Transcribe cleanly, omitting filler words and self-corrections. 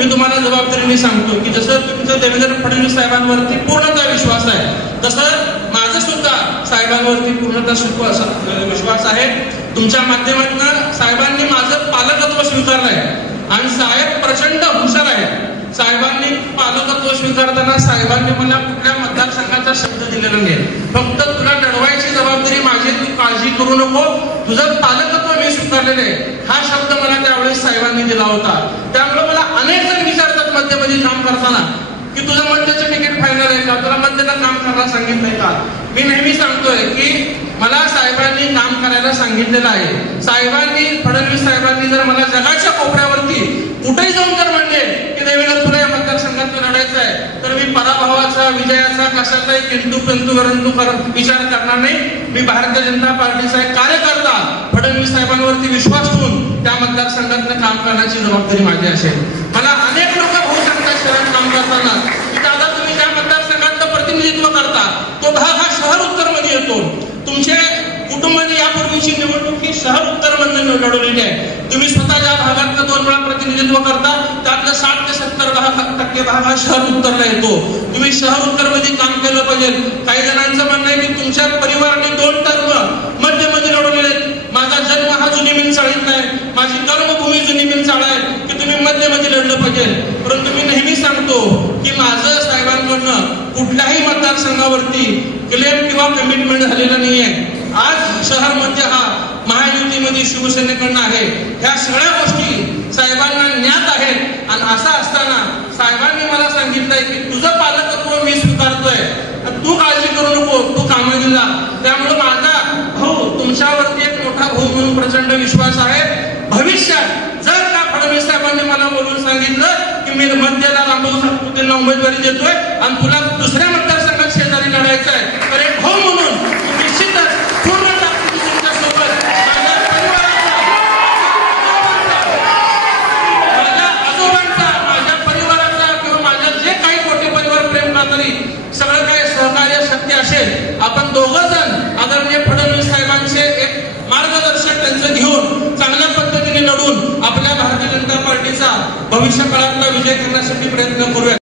मी तुम्हाला जबाबदारीने सांगतो की जसं तुमचं देवेंद्र फडणवीस साहेबांवरती पूर्णतः विश्वास आहे, तसं माझं सुद्धा साहेबांवरती पूर्णतः विश्वास आहे. तुमच्या माध्यमातून साहेबांनी माझं पालकत्व स्वीकारलंय आणि साहेब प्रचंड हुशार आहे. साहेबांनी पालकत्व स्वीकारताना साहेबांनी मला कुठल्या मतदारसंघाचा शब्द दिलेला नाही. फक्त तुला लढवायची जबाबदारी माझी, तू काळजी करू नको, तुझं पालकत्व मी स्वीकारलेलं आहे, हा शब्द मला त्यावेळेस साहेबांनी दिला होता. त्यामुळे मला अनेक जण विचारतात मध्यमध्ये काम करताना की तुझं मध्यचं तिकीट फायनल आहे का, तुला मध्यला काम करायला सांगितलंय का. मी नेहमी सांगतोय की मला साहेबांनी काम करायला सांगितलेलं आहे. साहेबांनी, फडणवीस साहेबांनी जर मला जगाच्या कोपऱ्यावरती कुठेही जाऊन जर म्हणले की देवेंद्र तुला या मतदारसंघात लढायचं आहे, तर मी पराभवाचा, विजयाचा, कशाचाही किंतु विचार करणार नाही. मी भारतीय जनता पार्टीचा एक कार्यकर्ता, फडणवीस साहेबांवरती विश्वास ठेवून त्या मतदारसंघातलं काम करण्याची जबाबदारी माझी असेल. मला अनेक लोक होऊ शकतात शहरात काम करताना की दादा तुम्ही त्या मतदारसंघातलं प्रतिनिधित्व करता, तो भाग हा शहर उत्तर मध्ये येतो. तुमचे कुटुंबाने यापूर्वीची निवडणूक ही शहर उत्तर मध्ये लढवलेली आहे. तुम्ही स्वतः ज्या भागातलं 2 वेळा प्रतिनिधित्व करता त्यातलं 60 ते 70% भाग हा शहर उत्तरला येतो. तुम्ही शहर उत्तर मध्ये काम केलं पाहिजे. काही जणांचं म्हणणं आहे की तुमच्या परिवाराने 2 टर्म मध्यमध्ये लढवलेले आहेत. माझा जन्म हा जुनी मिरचाळीत नाही, माझी कर्मभूमी जुनी मिरचाळ आहे की तुम्ही मध्यमध्ये लढलं पाहिजे. परंतु मी नेहमी सांगतो की माझं साहेबांकडनं कुठल्याही मतदारसंघावरती क्लेम किंवा कमिटमेंट झालेलं नाहीये. आज शहर मध्य हा महायुतीमध्ये शिवसेनेकडनं आहे. ह्या सगळ्या गोष्टी साहेबांना ज्ञात आहेत आणि असं असताना साहेबांनी मला सांगितलंय की तुझं पालकत्व मी स्वीकारतोय, तू काळजी करू नको, तू कामाला जा. त्यामुळे माझा भाऊ तुमच्यावरती एक मोठा भाऊ म्हणून प्रचंड विश्वास आहे. भविष्यात जर का फडणवीस साहेबांनी मला बोलून सांगितलं की मी मध्यला रामभाऊ उमेदवारी देतोय आणि तुला दुसऱ्या मतदारसंघात शेजारी लढायचं आहे, तर एक भाऊ म्हणून निश्चितच पूर्ण ताकदीने तुमच्यासोबत माझ्या आजोबांचा, माझ्या परिवाराचा किंवा माझ्या जे काही मोठे परिवार प्रेम करणारी सगळं काही सहकार्य शक्य असेल, आपण दोघं जण आदरणीय फडणवीस साहेबांचे एक मार्गदर्शक त्यांचं घेऊन चांगल्या पद्धतीने लढून आपल्या भारतीय जनता पार्टीचा भविष्य काळातला विजय करण्यासाठी प्रयत्न करूया.